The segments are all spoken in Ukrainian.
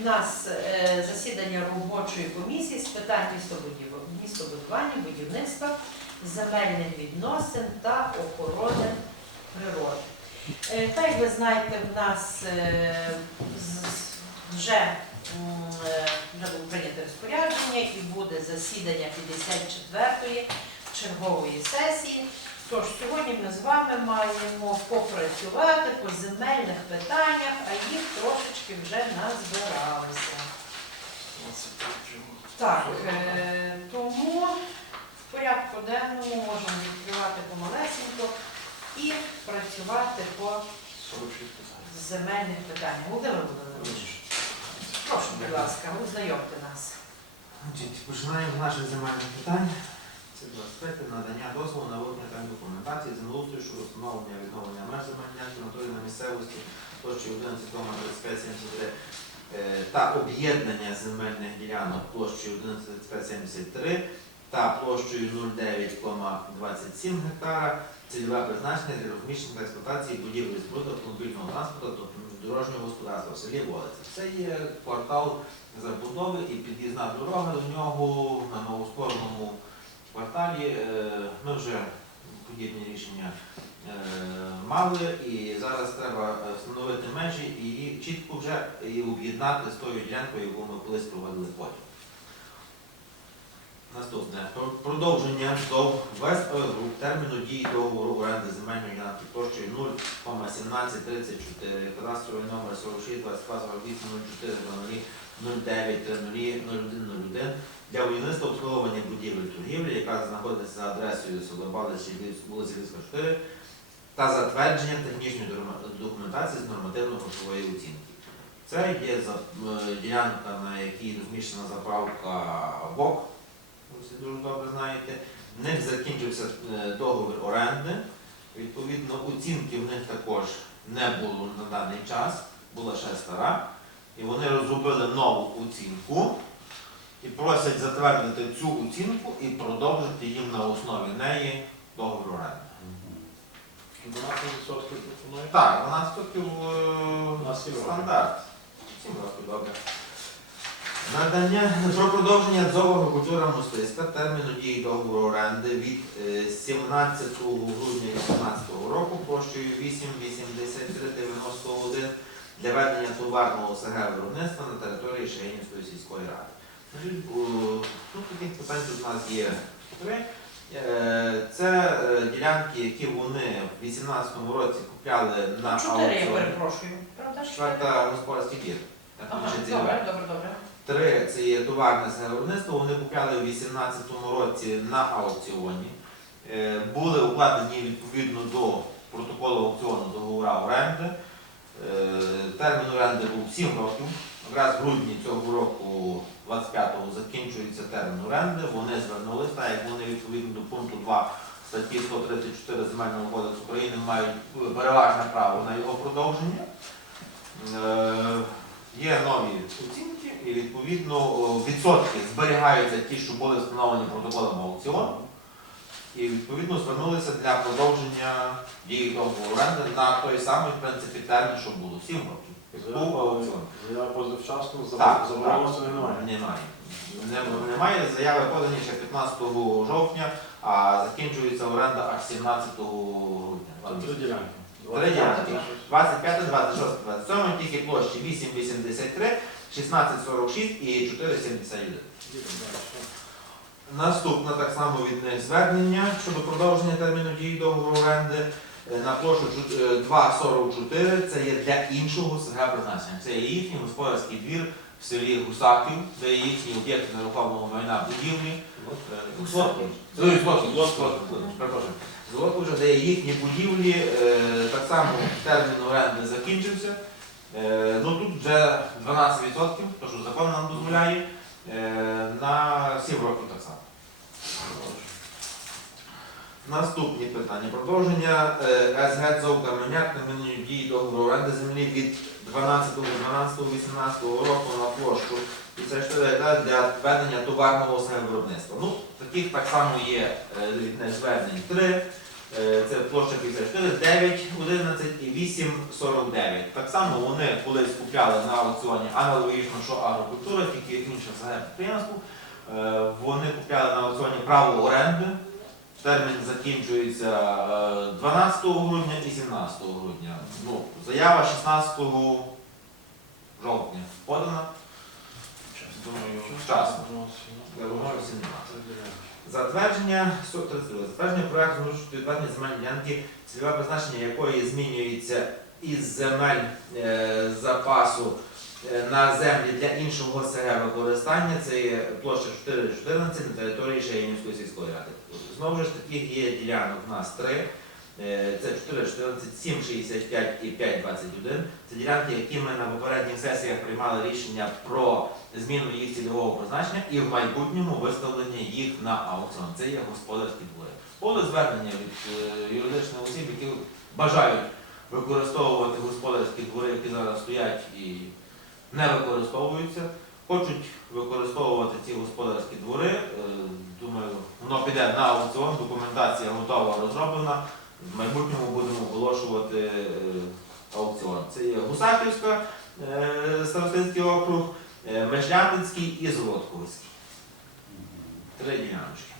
в нас е, засідання робочої комісії з питань містобудування, будівництва, земельних відносин та охорони природи. Е, Та як ви знаєте, в нас е, вже вже було прийнято розпорядження і буде засідання 54-ї чергової сесії. Тож сьогодні ми з вами маємо попрацювати по земельних питаннях, а їх трошечки вже назбиралися. Так, е, тому в порядку денному можемо відкривати помалесенько і працювати по земельних питаннях. Володимир Володимирович, прошу, будь ласка, ознайомте нас. Починаємо з наших земельних питань. Це 25 надання дозволу на та документації землеустрою щодо встановлення відновлення меж земельної ділянки на території на місцевості площею 11,3573 е, та об'єднання земельних ділянок площею 11,3573 та площею 09,27 гектара цільове призначення для розміщення та експлуатації будівлі споруд автомобільного транспорту та дорожнього господарства в селі Волиці. Це є квартал забудови і під'їзна дорога до нього на новоствореному кварталі. Е, Ми вже подібні рішення е, мали і зараз треба е, встановити межі і її чітко вже об'єднати з тою ділянкою, яку ми колись проводили потім. Наступне. Продовження до West Oil терміну дії договору оренди земельної ділянки площею 0,1734, кадастровий номер 46 22 48 04 09 0101 для будівництва обслуговування будівель торгівлі, яка знаходиться за адресою село Баличі, вулиця 4, та затвердження технічної документації з нормативно-грошової оцінки. Це є ділянка, на якій розміщена заправка ВОК, ви дуже добре знаєте. В них закінчився е, договір оренди. Відповідно, оцінки в них також не було на даний час, була ще стара. І вони розробили нову оцінку і просять затвердити цю оцінку і продовжити їм на основі неї договір оренди. 12% пропонує. Так, 12 років На сім стандарт. 7 років, добре. Надання про продовження дзового культура мистецтва терміну дії договору оренди від е, 17 грудня 2018 року площею 88391 для ведення товарного СГ виробництва на території Шеїнівської сільської ради. Тут таких питань тут у нас є три. Е, Це е, ділянки, які вони в 2018 році купляли на Чотири, я аукціоні. перепрошую. Правда ж? Четверта господарський двір. Так, Ага, ще цільове. добре, добре, добре. Три це є товарне виробництво. Вони купляли у 2018 році на аукціоні. Е, Були укладені відповідно до протоколу аукціону договора оренди. Е, Термін оренди був 7 років. Якраз в грудні цього року, 25-го, закінчується термін оренди. Вони звернулися, так як вони відповідно до пункту 2 статті 134 Земельного кодексу України мають переважне право на його продовження. Е, Є нові оцінки і відповідно відсотки зберігаються ті, що були встановлені протоколом аукціону. І відповідно звернулися для продовження дії договору оренди на той самий в принципі термін, що було 7 років. Заява позавчасно, Так, немає. Немає. Немає заяви подані ще 15 жовтня, а закінчується оренда аж 17 грудня. Три ділянки. Три ділянки. 25, 26, 27, тільки площі 8,83, 16,46 і 4,71. Наступне так само від них звернення щодо продовження терміну дії договору оренди на площу е, 2,44. Це є для іншого СГ призначення. Це є їхній господарський двір в селі Гусаків, це є їхні об'єкти нерухомого майна будівлі. Перепрошую. Злотки вже де є їхні будівлі, е, так само термін оренди закінчився. Е, Ну тут вже 12%, то що закон нам дозволяє, е, на 7 років так само. Наступні питання. Продовження е, СГ ЦОВ Каменяк на дії договору оренди землі від 12.12.18 року на площу 54 гектар для ведення товарного СГ виробництва. Ну, таких так само є е, звернень три. Е, Це площа 54, 9, 11 і 8, 49. Так само вони колись купляли на аукціоні аналогічно, що агрокультура, тільки інше загальне підприємство. Е, Вони купляли на аукціоні право оренди. Термін закінчується е, 12 грудня і 17 грудня. Ну, заява 16 жовтня подана. Думаю, вчасно. Затвердження со- 32. затвердження проекту зручної відведення земельної ділянки, цільове призначення якої змінюється із земель е, запасу е, на землі для іншого СГ використання. Це є площа 414 на території Шеєнівської сільської ради. Знову ж таких є ділянок у нас три. Е, Це 4, 14, 7, 65 і 5, 21. Це ділянки, які ми на попередніх сесіях приймали рішення про зміну їх цільового призначення і в майбутньому виставлення їх на аукціон. Це є господарські двори. Було звернення від е, юридичних осіб, які бажають використовувати господарські двори, які зараз стоять і не використовуються. Хочуть використовувати ці господарські двори. Е, Думаю, воно піде на аукціон, документація готова, розроблена. В майбутньому будемо оголошувати е, аукціон. Це є Гусаківська, е, Старостинський округ, Межлятинський і Золотковський. Три діляночки.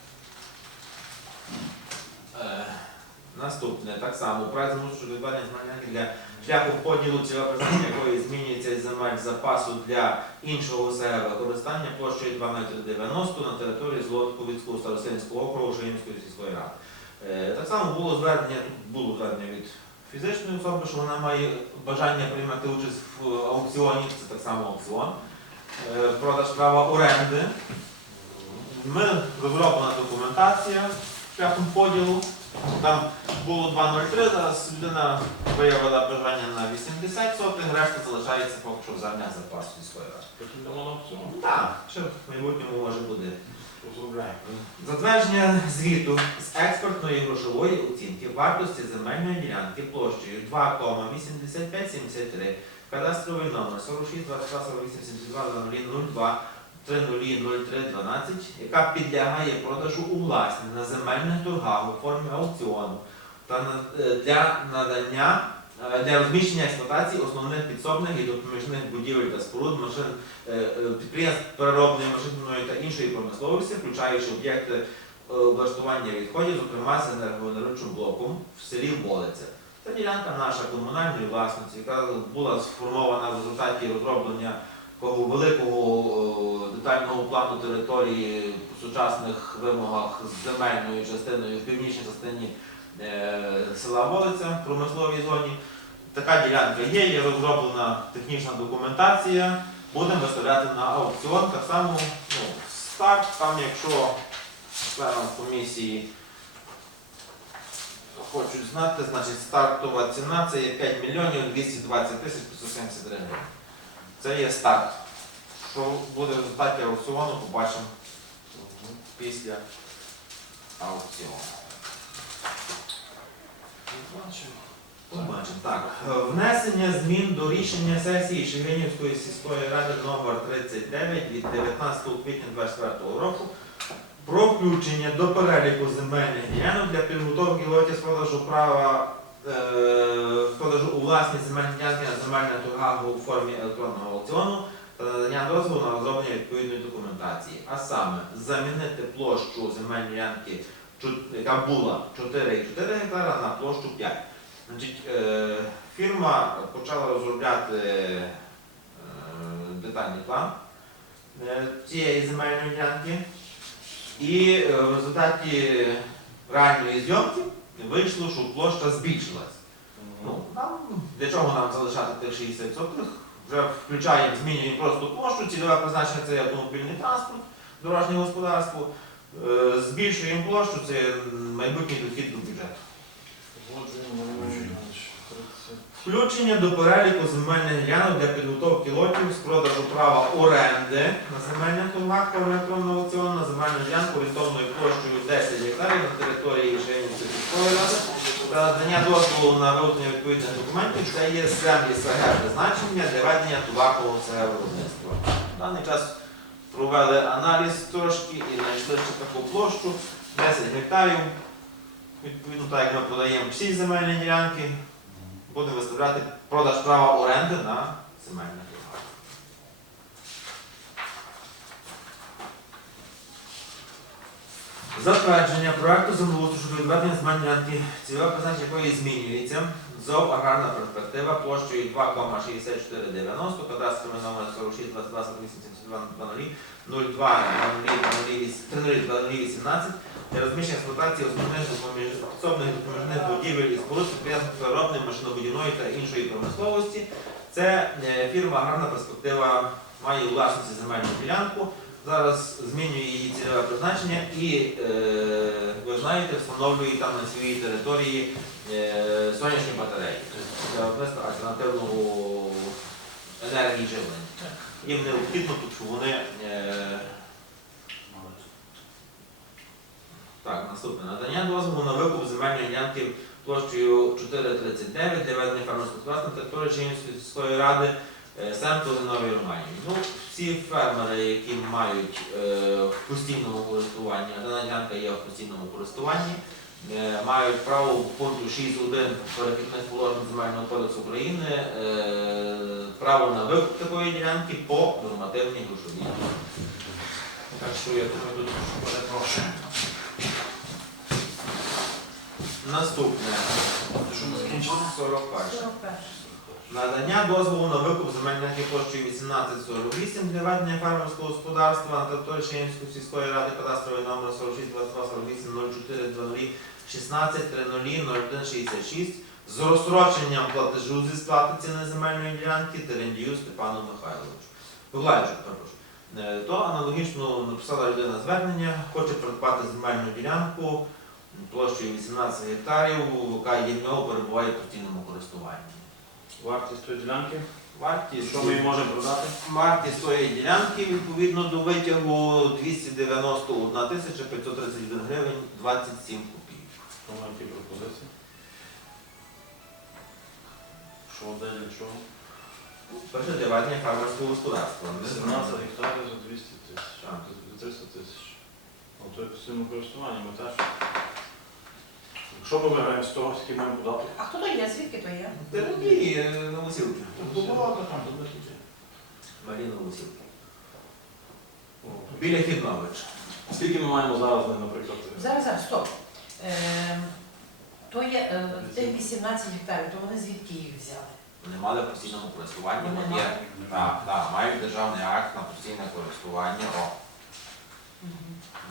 Е, Наступне, так само, проект щодо відведення ділянки для шляху поділу цільове призначення якої змінюється земель запасу для іншого СГ використання площею 2,90 на території Золотковицького старостинського округу Шаїнської сільської ради. Е, Так само було звернення, було звернення від фізичної особи, що вона має бажання приймати участь в аукціоні, це так само аукціон. Е, Продаж права оренди. Ми розроблена документація шляхом поділу. Там було 2,03, зараз людина виявила бажання на 80 сотих, решта залишається поки що в землях запасу сільської ради. Потім дамо на аукціон. Так, ще в майбутньому може бути. Розробляємо. Затвердження звіту з експортної грошової оцінки вартості земельної ділянки площею 2,8573, кадастровий номер 46 22 48 72 02 300312, яка підлягає продажу у власні на земельних торгах у формі аукціону та е, для надання е, для розміщення експлуатації основних підсобних і допоміжних будівель та споруд машин е, підприємств переробної машинної та іншої промисловості, включаючи об'єкти облаштування відходів, зокрема з енергогенеруючим блоком в селі Волиця. Це ділянка наша комунальної власності, яка була сформована в результаті розроблення такого великого детального плану території по сучасних вимогах з земельною частиною в північній частині е, села Волиця в промисловій зоні. Така ділянка є, є розроблена технічна документація. Будемо виставляти на аукціон. Так само ну, старт, там якщо членам комісії хочуть знати, значить стартова ціна це є 5 мільйонів 220 тисяч 570 гривень. Це є старт. Що буде в результаті аукціону, побачимо після аукціону. Побачимо. Так, внесення змін до рішення сесії Шевенівської сільської ради номер 39 від 19 квітня 2024 року про включення до переліку земельних ділянок для підготовки лотів з продажу права продажу у власні земельні ділянки на земельних торгах у формі електронного аукціону та надання дозволу на розроблення відповідної документації. А саме замінити площу земельної ділянки, яка була 4,4 гектара на площу 5. Значить, е, фірма почала розробляти е, детальний план е, цієї земельної ділянки. І е, в результаті ранньої зйомки вийшло, що площа збільшилась. Ну, нам, для чого нам залишати тих 60 сотих? Вже включаємо, змінюємо просто площу, цільове призначення це автомобільний транспорт, дорожнє господарство. Е, Збільшуємо площу, це майбутній дохід до бюджету. Погоджуємо на Іванович 30. Включення до переліку земельних ділянок для підготовки лотів з продажу права оренди на земельних торгах електронного аукціону на земельну ділянку орієнтовною площею 10 гектарів на території Шенівської сільської ради та надання дозволу на виготовлення відповідних документів. Це є землі СГ призначення для ведення тубакового СГ виробництва. В даний час провели аналіз трошки і знайшли ще таку площу 10 гектарів. Відповідно, так як ми продаємо всі земельні ділянки, будемо виставляти продаж права оренди на земельне право. Затвердження проекту землеустрою щодо відведення земельної ділянки, цільове призначення якої змінюється. ЗОВ аграрна перспектива площею 2,6490, кадастровий номер 46 22 48 72 02 для розміщення експлуатації основних особних допоміжних будівель і споруд підприємств переробної, машинобудівної та іншої промисловості. Це е, фірма Аграрна перспектива має у власності земельну ділянку. Зараз змінює її цільове призначення і, е, ви знаєте, встановлює там на своїй території е, сонячні батареї для виробництва альтернативного енергії живлення. Їм необхідно тут, щоб вони е, Так, наступне. Надання дозволу на викуп земельної ділянки площею 439 для ведення фермерського господарства на території Чинівської ради е, Семту Новій Романії. Ну, всі фермери, які мають е, в постійному користуванні, а дана ділянка є в постійному користуванні, е, мають право в пункту 6.1 перехідних положень Земельного кодексу України е, право на викуп такої ділянки по нормативній грошовій. Так що я думаю, тут перепрошую. Наступне. Що ми закінчили? 41. 41. Надання дозволу на викуп земельної площею 1848 для ведення фермерського господарства на території Шенівської сільської ради кадастровий номер 46 22 48 04 00 16 30 01 66 з розстроченням платежу зі сплати ціни земельної ділянки Терендію Степану Михайловичу. Миколаївичу, перепрошую. То аналогічно написала людина звернення, хоче придбати земельну ділянку площею 18 гектарів, яка є нього перебуває в постійному користуванні. Вартість тої ділянки. Вартість, Що ми можемо продати? вартість тої ділянки відповідно до витягу 291 тисяча 531 гривень 27 копійок. Що ми які пропозиції? Що де для чого? Перше для ведення фермерського господарства. 17 гектарів за 200 тисяч. Так. За 300 тисяч. Ну, то є постійне користування, ми теж. Якщо ми виграємо з того, скільки маємо податок, А хто то є? Звідки то є? Терапії е, на то багато там, то дохідні. Маріна Василки. Біля Хідновича. Скільки ми маємо зараз, наприклад? Зараз, зараз, стоп. Ем, То є е, тих 18 гектарів, то вони звідки їх взяли? Вони мали в постійному користуванні. Вони є. мали? Так, так, мають державний акт на постійне користування. О.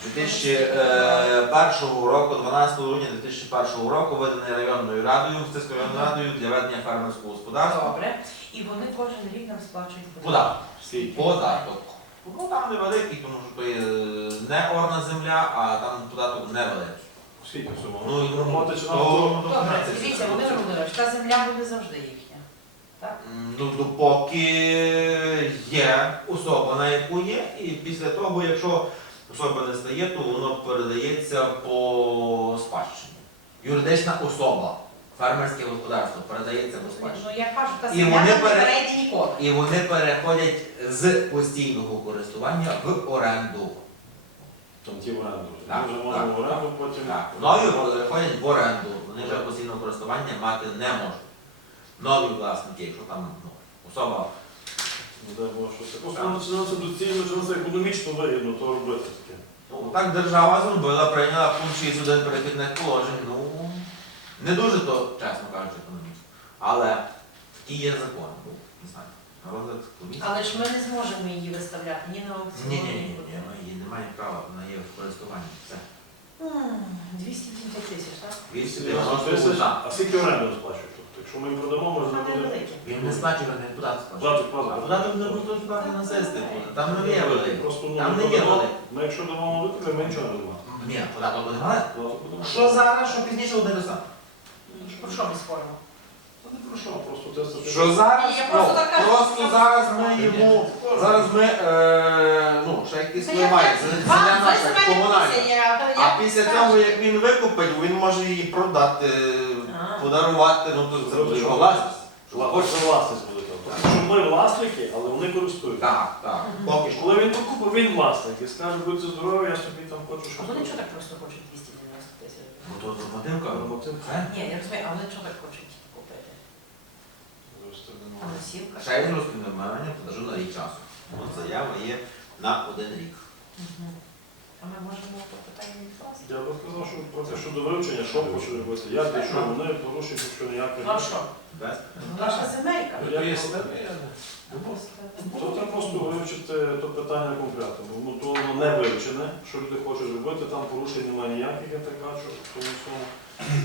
2001 року, 12 грудня 2001 року, виданий районною радою, Мстицькою районною радою для ведення фермерського господарства. Добре. І вони кожен рік нам сплачують Податок. Скільки? Податок. Ну там невеликий, тому що то є не орна земля, а там податок невеликий. Скільки? Ну, і чи то- Добре, дивіться. Володимир Володимирович, та земля буде завжди їхня. М, Ну, допоки є особа, на яку є, і після того, якщо особа не стає, то воно передається по спадщині. Юридична особа, фермерське господарство передається по спадщині. Ну я кажу, та І вони не пере- перейде ніколи. І вони переходять з постійного користування в оренду. Там ті в оренду. Так, Ми вже можемо так, в оренду потім. Так, нові переходять в оренду. Вони вже постійного користування мати не можуть. Нові власники, якщо там ну, особа Ну, дай Боже, що це. Просто починається доцільно, що це економічно вигідно то робити таке. Ну, так держава зробила, прийняла пункт 6.1 перехідних положень. Ну, не дуже то, чесно кажучи, економічно. Але такі є закони. Ну, не знаю. На розгляд комісії. Але ж ми не зможемо її виставляти ні на аукціон, Ні, ні, ні, нікуди. ні, ми її не маємо права, вона є в користуванні. Все. М, 210 тисяч, так? 290 тисяч. А скільки оренду сплачують? Якщо ми їм продамо, може не Вона буде. Він не сплачує, не податок сплачує. Платить, А платить. податок не буде сплати на сесії. Там не є великий. Просто ну, Там ми не є продамо, великий. Ми якщо дамо викупи, ми нічого не дамо. Ні, податок буде будемо. Що зараз, що пізніше одне до. Про що ми споримо? Та не про що, просто те, Що зараз, Я ну, просто так кажу, просто що- зараз ми йому, зараз ми, е, ну, ще якісь Це це Вам, наша, земельна комунальна. комісія, я- А я після того, як він викупить, він може її продати. Подарувати, ну, то це Що власність. Хоч це власність буде. Тобто, що ми власники, але вони користуються. Так, так, поки що. Коли він покупив, він власник і скаже, будьте здорові, я собі там хочу А щось. вони робити». чого так просто хочуть 290 тисяч? Бо то нормативка. Норматив. Це? Ні, я розумію, а вони що так хочуть купити? Зараз А немає. носівка? Ще й розпрямування продажу на рік часу. От заява є на один рік. Мгм. А ми можемо то питання відкласти? Я би сказав, що про те, що до вивчення, що хочуть робити, як для чого, вони порушують, що ніяких. Ну а що? Наша земелька. Ну, я То треба просто вивчити то питання конкретно. бо Ну, то воно не вивчене, що люди хочуть робити, там порушень немає ніяких, я так в тому всьому.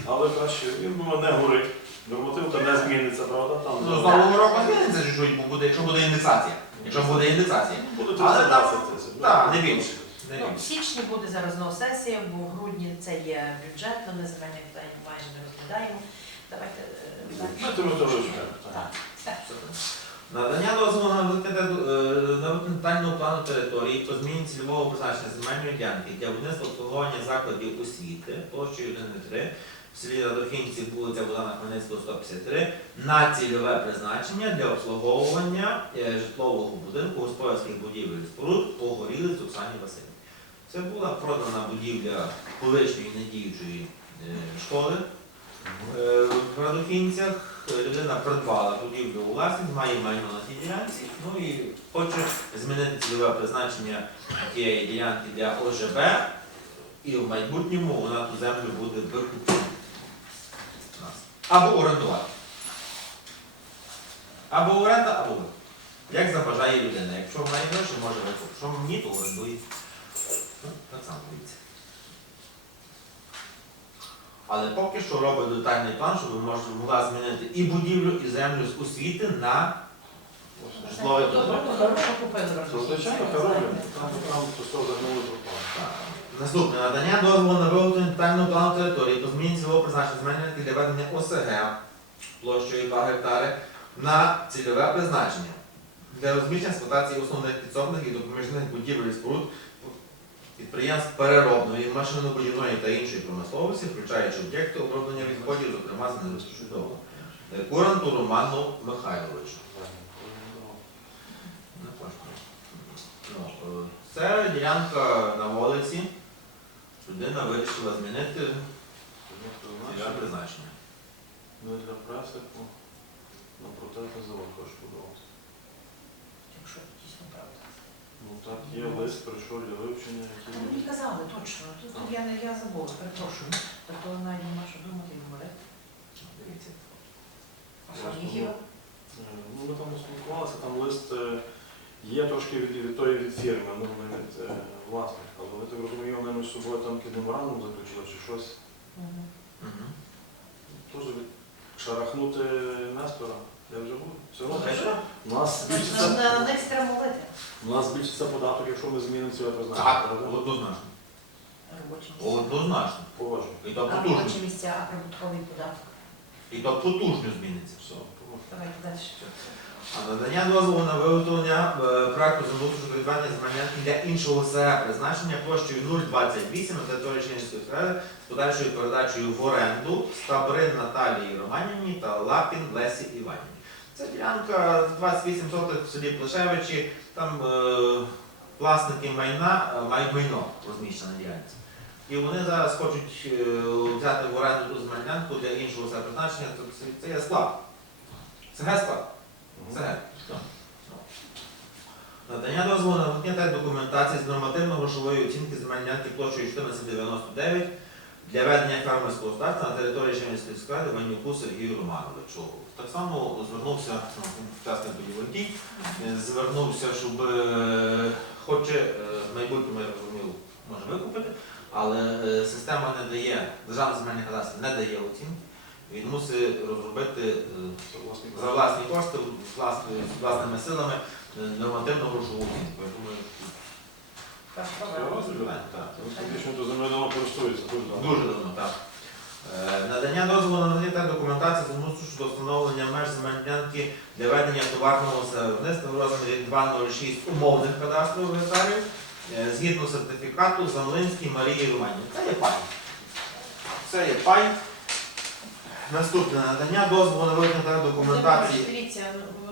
Але краще, він думаю, не горить. Нормативка не зміниться, правда? Там Ну, з нового року зміниться чуть-чуть, бо буде, якщо буде індексація. Якщо буде індексація. буде Але 320 тисяч. Так, не більше. Ну, в січні буде зараз знову сесія, бо в грудні це є бюджет, то ми земельні питання майже не розглядаємо. Давайте е, далі. Так. Надання дозволу на виконання плану території по зміні цільового призначення земельної ділянки для будівництва обслуговування закладів освіти площею 1,3 в селі Радохінці, вулиця Богдана Хмельницького, 153, на цільове призначення для обслуговування е, житлового будинку, господарських будівель і споруд погорілиць Оксані Васильівні. Це була продана будівля колишньої недіючої е, школи е, в Радохінцях. Людина придбала будівлю у власність, має майно на тій ділянці, ну і хоче змінити цільове призначення тієї ділянки для ОЖБ, і в майбутньому вона ту землю буде викупити. Або орендувати. Або оренда, або викуп. Як забажає людина. Якщо має гроші, може викуп. Якщо ні, то орендує. Дивіться. Але поки що робить детальний план, щоб могла змінити і будівлю, і землю з освіти на То. Так. Наступне надання дозволу на виготовлення детального плану території по зміні цільового призначення земельної для ведення ОСГ площею 2 гектари на цільове призначення для розміщення експлуатації основних підсобних і допоміжних будівель і споруд підприємств переробної, машинобудівної та іншої промисловості, включаючи об'єкти оброблення відходів, зокрема з нерозчудового. Куранту Роману Михайловичу. Ну, е, Це ділянка на вулиці. Людина вирішила змінити цільове призначення. Не для преси, ну, на протезний завод хочеш будувати. Якщо дійсно правда. Ну так, є лист, прийшов для вивчення, Та який Мені казали точно, тут тут я не я забула, перепрошую. Тобто навіть нема що думати і говорити. Дивіться. Е, Ну, ми там спілкувалися, там лист е, є трошки від, від тої від фірми, ну не від е, власника. Але ви так розумію, вони між собою там під меморандум заключили чи щось. Мгм. Мгм. Теж від шарахнути Нестора. Я вже був. Все одно у нас збільшиться, На на них треба молити. у нас збільшиться податок, якщо ми змінимо призначення. Так, однозначно. Робочі місця. Однозначно. Погоджую. І то А потужно. робочі місця, а прибутковий податок. І то потужно зміниться. Все. Давайте далі. А надання дозволу на виготовлення е, проекту землеустрою щодо відведення земельних для іншого СЕ призначення площею 028 на території Чинської сфери з подальшою передачею в оренду Стабрин Наталії Романівні та Лапін Лесі Іванівні. Це ділянка 28 сотих в селі Плешевичі, там е, власники майна е, мають майно розміщене на ділянці. І вони зараз хочуть е, взяти в оренду ту земельнянку для іншого СЕ призначення, Тобто це, є склад. Це гесклад. Це все. Надання дозволу на виконання документації з нормативно-грошової оцінки земельняки площею 1499 для ведення фермерського господарства на території Шемінської склади Ванюку Сергію Романовичу. Так само звернувся ну, учасник бойових дій, е, звернувся, щоб е, хоче в майбутньому, я розумів, може викупити, але е, система не дає, державна земельна кадастр не дає оцінки. Він мусить розробити за власні кошти, з власними, силами нормативну грошову оцінку. Я думаю, Так, розумію. Так, фактично до дуже давно. дуже давно, так. Е, Надання дозволу на надання та документації змусу щодо встановлення меж земельної ділянки для ведення товарного виробництва в розмірі 206 умовних кадастрових гектарів е, згідно сертифікату Замлинській Марії Романівні. Це є пай. Це є пай. Наступне надання дозволу на виконання та документації. Дивіться,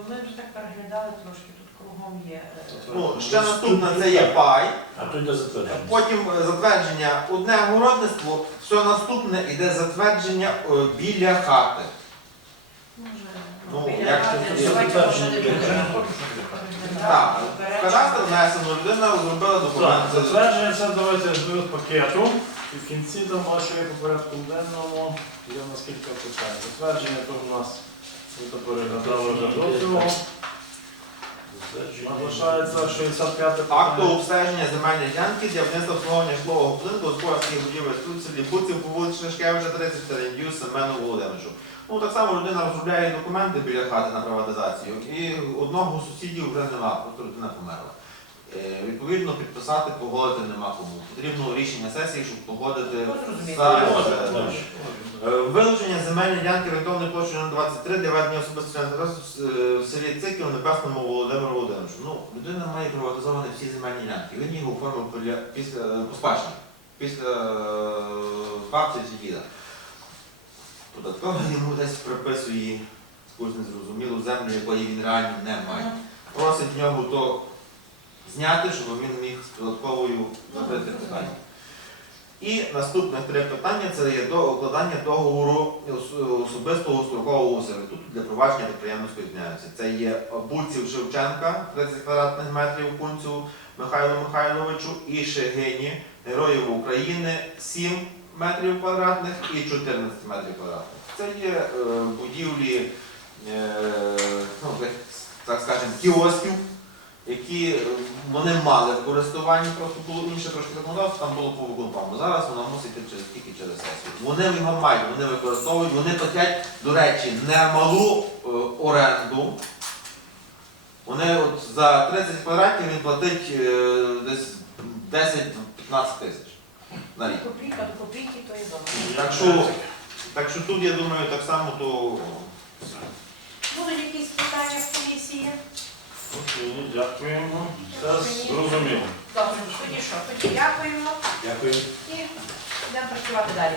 ми вже так переглядали трошки кругом є. е, Ну, ще наступне це є пай. А то йде затвердження. Потім е, затвердження одне городництво, все наступне йде затвердження е, біля хати. Може, Ну, біля як це давайте, затвердження може, не. Так, кадастр внесено, людина розробила Так, затвердження це давайте з пакету. І в кінці там є по порядку денному. Є у нас кілька питань. Затвердження то у нас ми то переглядали вже до цього. Залишається 65 Акту обстеження земельної ділянки для внесення обслуговування житлового будинку господарських будівель в селі Буців по вулиці Шишкевича 30 Терендію Семену Володимировичу. Ну так само людина розробляє документи біля хати на приватизацію і одного з сусідів вже нема, просто людина померла. Е, Відповідно, підписати, погодити нема кому. Потрібно рішення сесії, щоб погодити Ну, е. Е, Вилучення земельної ділянки орієнтовної площі 23 для ведення особистого в- в селі Циків Небесному Володимиру Володимировичу. Ну, людина має приватизовані всі земельні ділянки. Він їх оформив після е, по спадщині, після е, бабці чи діда. Додатково йому десь приписує якусь незрозумілу землю, якої він реально не має. Просить в нього то зняти, щоб він міг з податковою закрити питання. І наступне три питання це є до укладання договору особистого строкового сервітуту для провадження підприємницької діяльності. Це є Бульців Шевченка, 30 квадратних метрів Кунцю Михайлу Михайловичу і Шегині, Героїв України 7 метрів квадратних і 14 метрів квадратних. Це є е, будівлі, е, ну, так скажемо, кіосків, які е, вони мали в користуванні, просто було інше трошки законодавство, там було по виконкому. Зараз воно мусить йти через тільки через сесію. Вони його мають, вони використовують, вони платять, до речі, немалу е, оренду. Вони от за 30 квадратів він платить е, десь 10-15 тисяч на рік. Копійка до копійки, то є добре. Так що, так що тут, я думаю, так само то Будуть якісь питання в комісії? Окей, дякуємо. Все зрозуміло. Добре, тоді що? Тоді дякуємо Дякую. і йдемо працювати далі.